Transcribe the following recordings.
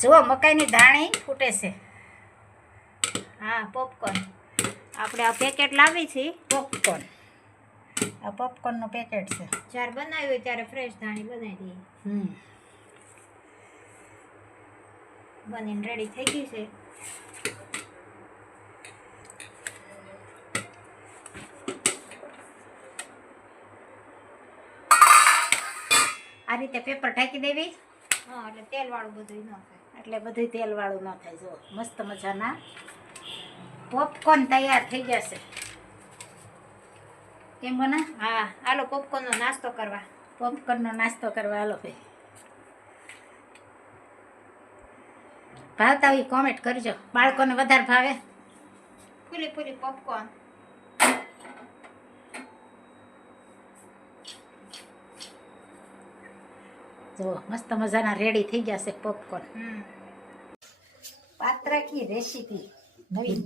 જુઓ મકાઈની દાણી ફૂટે છે. હા, પોપકોર્ન. આપણે આ પેકેટ લાવી છીએ. પોપકોર્ન, આ પોપકોર્નનું પેકેટ છે. જ્યારે બનાવ્યું હોય ત્યારે ફ્રેશ દાણી બનાવી દઈએ. બનીને રેડી થઈ ગઈ છે. આ રીતે પેપર ઢાંકી દેવી. હા, એટલે તેલવાળું બધું ન થાય. એટલે બધું તેલવાળું ન થાય. જો મસ્ત મજાના પોપકોર્ન તૈયાર થઈ જશે. કેમ બના? હા, હાલો પોપકોર્નનો નાસ્તો કરવા. પોપકોર્નનો નાસ્તો કરવા હાલો ભાઈ. ભાવતા હોય કોમેન્ટ કરજો. બાળકોને વધારે ભાવે ફૂલી ફૂલી પોપકોર્ન. જો મસ્ત મજાના રેડી થઈ ગયા છે પોપકોર્ન. પાત્રા કી રેસીપી નવી.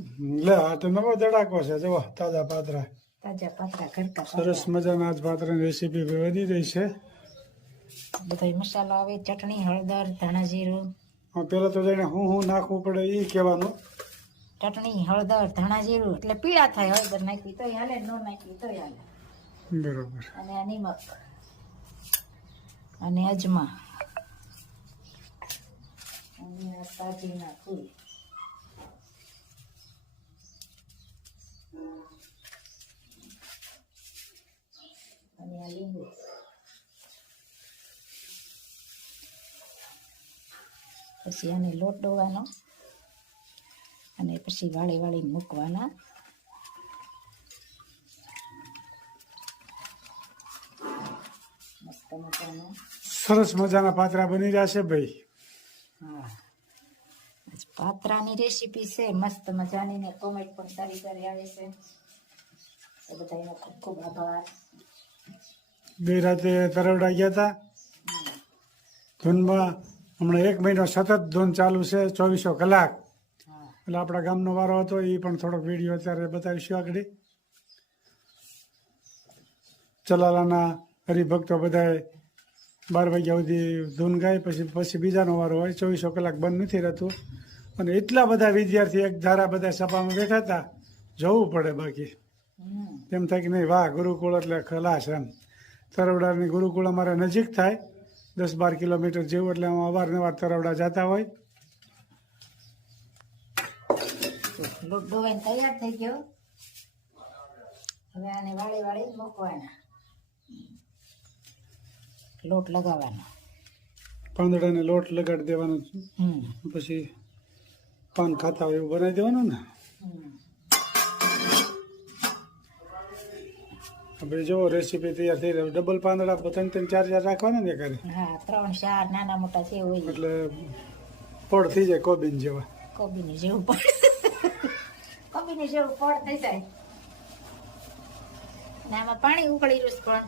લે આ તો નવો ધડાકો છે. જો તાજા પાત્રા, તાજા પાત્રા ઘરકા સરસ મજાના આજ પાત્રાની રેસીપી વધી રહી છે. બધો મસાલો આવે, ચટણી, હળદર, ધાણા જીરું. પેલા તો જઈને હું નાખવું પડે એ કહેવાનું. ચટણી, હળદર, ધાણા જીરું એટલે પીળા થાય. હળદર નાખી તોય હાલે, ન નાખી તોય હાલે. બરોબર. અને આ નિમક અને અજમા અને આ સાજીના ફૂલ. અને આ લીંબુ. પછી આને લોટ ડોવાનો અને પછી વાળી વાળીને મૂકવાના. મસ્ત મજાના સરસ મજાના પાત્રા બની રહ્યા છે ભાઈ. હા, પાત્રાની રેસીપી છે મસ્ત મજાની ને કોમેન્ટ પણ સારી સારી આવે છે. તો બધાનો ખૂબ ખૂબ આભાર. બે રાતે તરવડા ગયા હતા ધૂનમાં. હમણાં 1 મહિનો સતત ધૂન ચાલુ છે, 24 કલાક. એટલે આપણા ગામનો વારો હતો. એ પણ થોડોક વિડીયો અત્યારે બતાવીશું આગળ. ચલાલાના હરિભક્તો બધાએ 12 વાગ્યા સુધી ધૂન ગાય. પછી બીજાનો વારો હોય. 24 કલાક બંધ નથી રહેતું. અને એટલા બધા વિદ્યાર્થી એક ધારા બધા સભામાં બેઠા હતા, જવું પડે. બાકી એમ થાય કે નહીં, વાહ ગુરુકુળ એટલે ખલાસ એમ. તરવડાની ગુરુકુળ અમારે નજીક થાય, 10-12 કિલોમીટર જેવું. એટલે અમે અવારનવાર તરવડા જતા હોય. લોટ ડોવાઈને તૈયાર થઈ ગયો. હવે આને વાળી વાળી મૂકવાના, લોટ લગાવવાનો. પાંદડાને લોટ લગાડી દેવાનો. પછી પાન ખાતા હોય એવું બનાવી દેવાનું ને. આપણે જો રેસીપી તૈયાર થઈ રહી. ડબલ પાંદડા 3-4 રાખવાના ને કરે. હા, 3-4 નાના મોટા છે હોય. એટલે પડ થઈ જાય કોબીન જેવા. કોબીની જેવું પડ, કોબીની જેવું પડ થઈ જાય. અને આમાં પાણી ઉકળી રહ્યું પણ.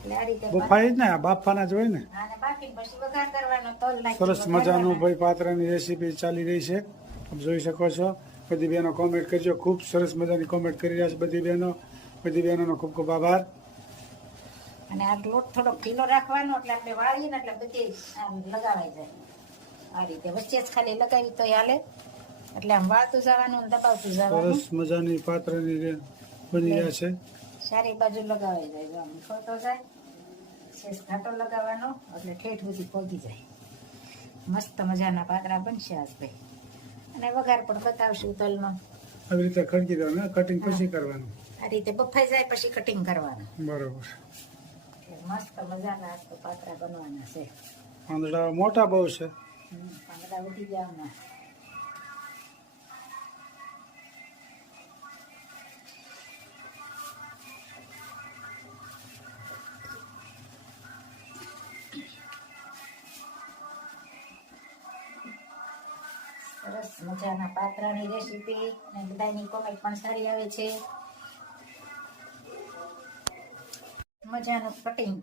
એટલે આ રીતે બફાઈ જ ને, આ બાફાના જ હોય ને. આને બાફીને પછી વઘાર કરવાનો. તલ નાખી સરસ મજાનું ભાઈ પાત્રાની રેસીપી ચાલી રહી છે. આપ જોઈ શકો છો. બધી બહેનો કોમેન્ટ કરજો. ખૂબ સરસ મજાની કોમેન્ટ કરી રહ્યા છે બધી બહેનો. બધી બહેનોનો ખૂબ ખૂબ આભાર. અને આ લોટ થોડો ઢીલો રાખવાનો, એટલે આપણે વાળીએ ને એટલે બધી આમ લગાવાઈ જાય. આ રીતે વચ્ચે જ ખાલી લગાવી તો હાલે. એટલે આમ વાળતું જવાનું, દબાવતું જવાનું. સરસ મજાની પાત્રાની બની રહ્યા છે. સારી બાજુ લગાવાઈ જાય. આમ ખોટો જાય, શેષ ઘાટો લગાવવાનો, એટલે ઠેઠ સુધી પહોંચી જાય. મસ્ત મજાના પાત્રા બનશે આજ ભાઈ. અને વઘાર પણ બતાવશું તલમાં. આવી રીતે ખડકી દેવાનું, કટિંગ પછી કરવાનું. આ રીતે બફાઈ જાય પછી કટિંગ કરવાનું. બરોબર. મસ્ત મજાના આજ તો પાત્રા બનવાના છે. પાંદડા મોટા બહુ છે. પાંદડા ઉઠી ગયા હમણાં. સરસ મજાના પાત્રાની રેસીપી અને બધાની કોમેન્ટ પણ સારી આવે છે. મજાનું કટિંગ.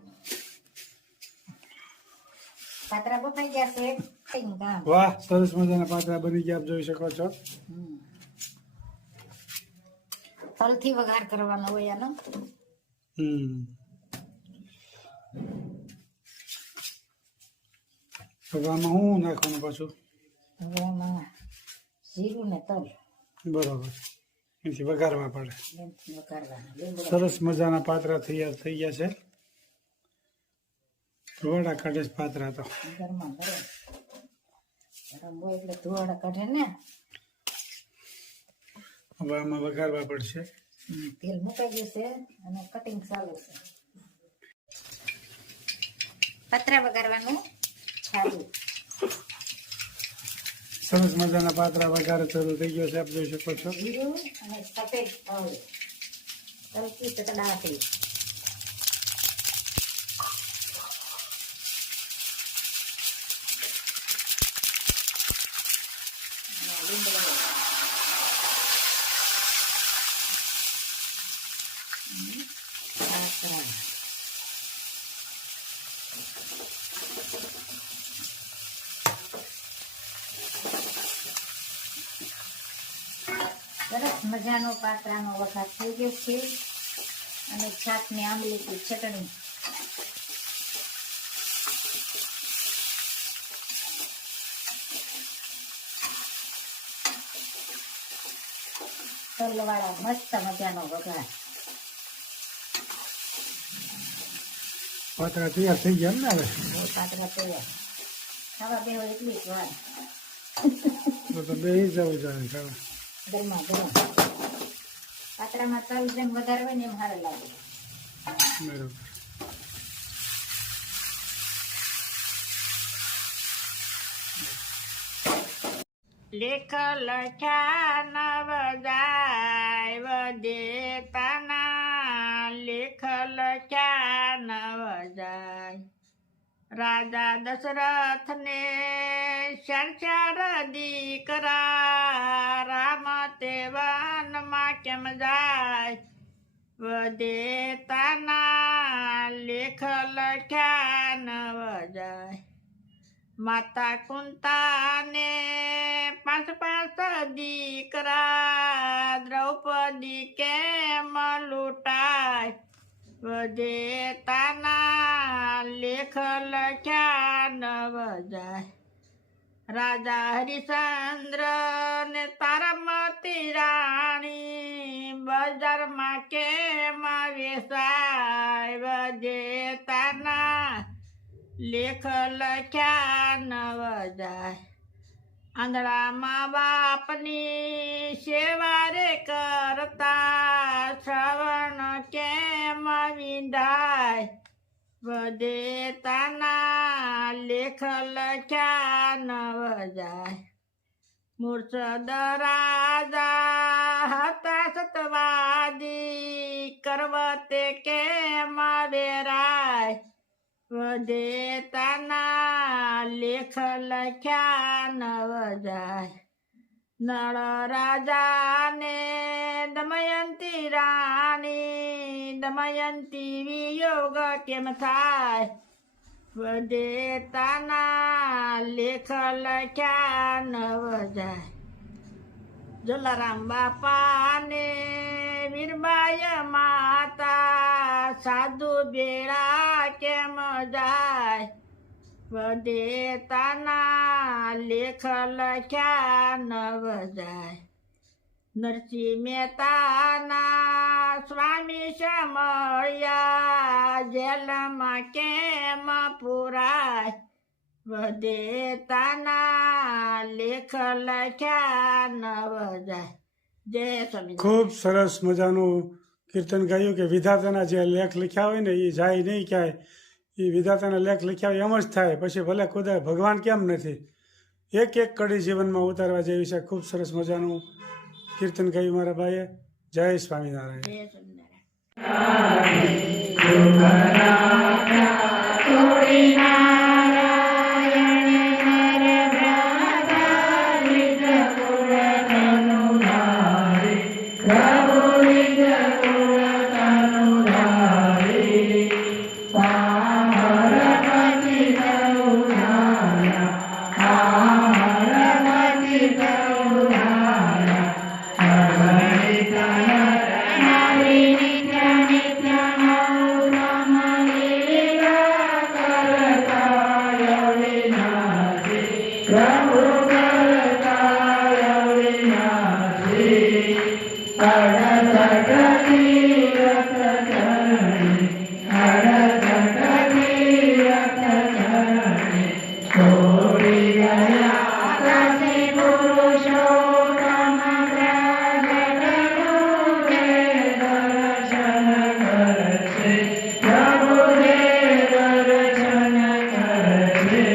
પાત્રા બફાઈ ગયા છે. કટિંગ કામ. વાહ, સરસ મજાના પાત્રા બની ગયા. આપ જોઈ શકો છો. તલથી વઘાર કરવાનો હોય આનો. હવે આમાં શું નાખવાનું પાછું? હવે આમાં જીરું ને તલ બરાબર, એથી વઘારવા પડે. વઘારવાના. લીમડો સરસ મજાના પાતરા તૈયાર થઈ ગયા છે. ધોવાડા કાઢે છે પાતરા તો. ગરમા ગરમ ગરમ હોય એટલે ધોવાડા કાઢે ને. હવે આમાં વઘારવા પડશે. તેલ મુકાઈ ગયું છે અને કટિંગ ચાલુ છે. પતરા વઘારવાનું ચાલુ. સરસ મજાના પાતરા વઘાર શરૂ થઈ ગયો છે, આપ જોઈ શકો છો. જીરું અને સફેદ તલ તલકી તકડાટી. લીમડો પાતરા. સરસ મજાનો પાતરાનો વઘાર થઈ ગયો છે અને છાશની આંબલીની ચટણી. તલવાળા મસ્ત મજાનો વઘાર. પાતરા તૈયાર થઈ ગયા ને. હવે બહુ પાતરા તૈયાર. ખાવા બેહો એટલી જ વાર. તો બે જવું જોઈએ ખાવા. ગરમા ગરમ. પાતરામાં તલ જેમ વધારે હોય ને એમ સારું લાગે. બરોબર. લેખ લખ્યા નવ જાય વદેતાના. લેખ લખ્યા નવ જાય. રાજા દશરથને ચાર દીકરા. રામ તે વનમાં કેમ જાય વદેતાના. લેખ લખ્યા નવ જાય. માતા કુંતાને 5 દીકરા. દ્રૌપદી કેમ લૂંટાય વદેતાના. લેખ લખ્યા નવ જાય. રાજા હરિશ્ચંદ્ર ને તારામતી રાણી. બજારમાં કેમ વેચાય વદેતાના. લેખ લખ્યા નવ જાય. આંધળામાં બાપની સેવા રે કરતા. શ્રવણ કેમ વિંધાય વદેતાના. લેખ લખ્યા નવ જાય. મૂર્છદ રાજા હતા સતવાદી. કરવતે કેમ વેરાય વદેતાના. લેખ લખ્યા નવ જાય. નળ રાજાને દમયંતી રાણી. દમયંતી વિયોગ કેમ થાય વદેતાના. લેખ લખ્યા નવ જાય. જલારામ બાપાને મીરબાઈ માતા. સાધુ બેડા કેમ જાય વદેતાના. લેખ લખ્યા નવ જાય. નરસિંહ મહેતાના સ્વામી સમળ્યા. જેલમાં કેમ પુરાય વદેતાના. લેખ લખ્યા નવ જાય. જય સ્વામી. ખૂબ સરસ મજાનું કીર્તન ગાયું કે વિધાતાના જે લેખ લખ્યા હોય ને એ જાય નહીં ક્યાંય. એ વિધાતાના લેખ લખ્યા હોય એમ જ થાય. પછી ભલે ખુદા ભગવાન કેમ નથી, એક એક કડી જીવનમાં ઉતારવા જેવી છે. ખૂબ સરસ મજાનું કીર્તન ગાયું મારા ભાઈએ. જય સ્વામિનારાયણ. જય સ્વામિનારાયણ. પ્રભુ કરતાય વિનાશી અડસઠ તીરથ ચરણે અડસઠ તીરથ ચરણે છોડી ગયા કાશી પુરુષોત્તમ પ્રગટનું જે દર્શન કરશે પ્રભુ જે દર્શન કરશે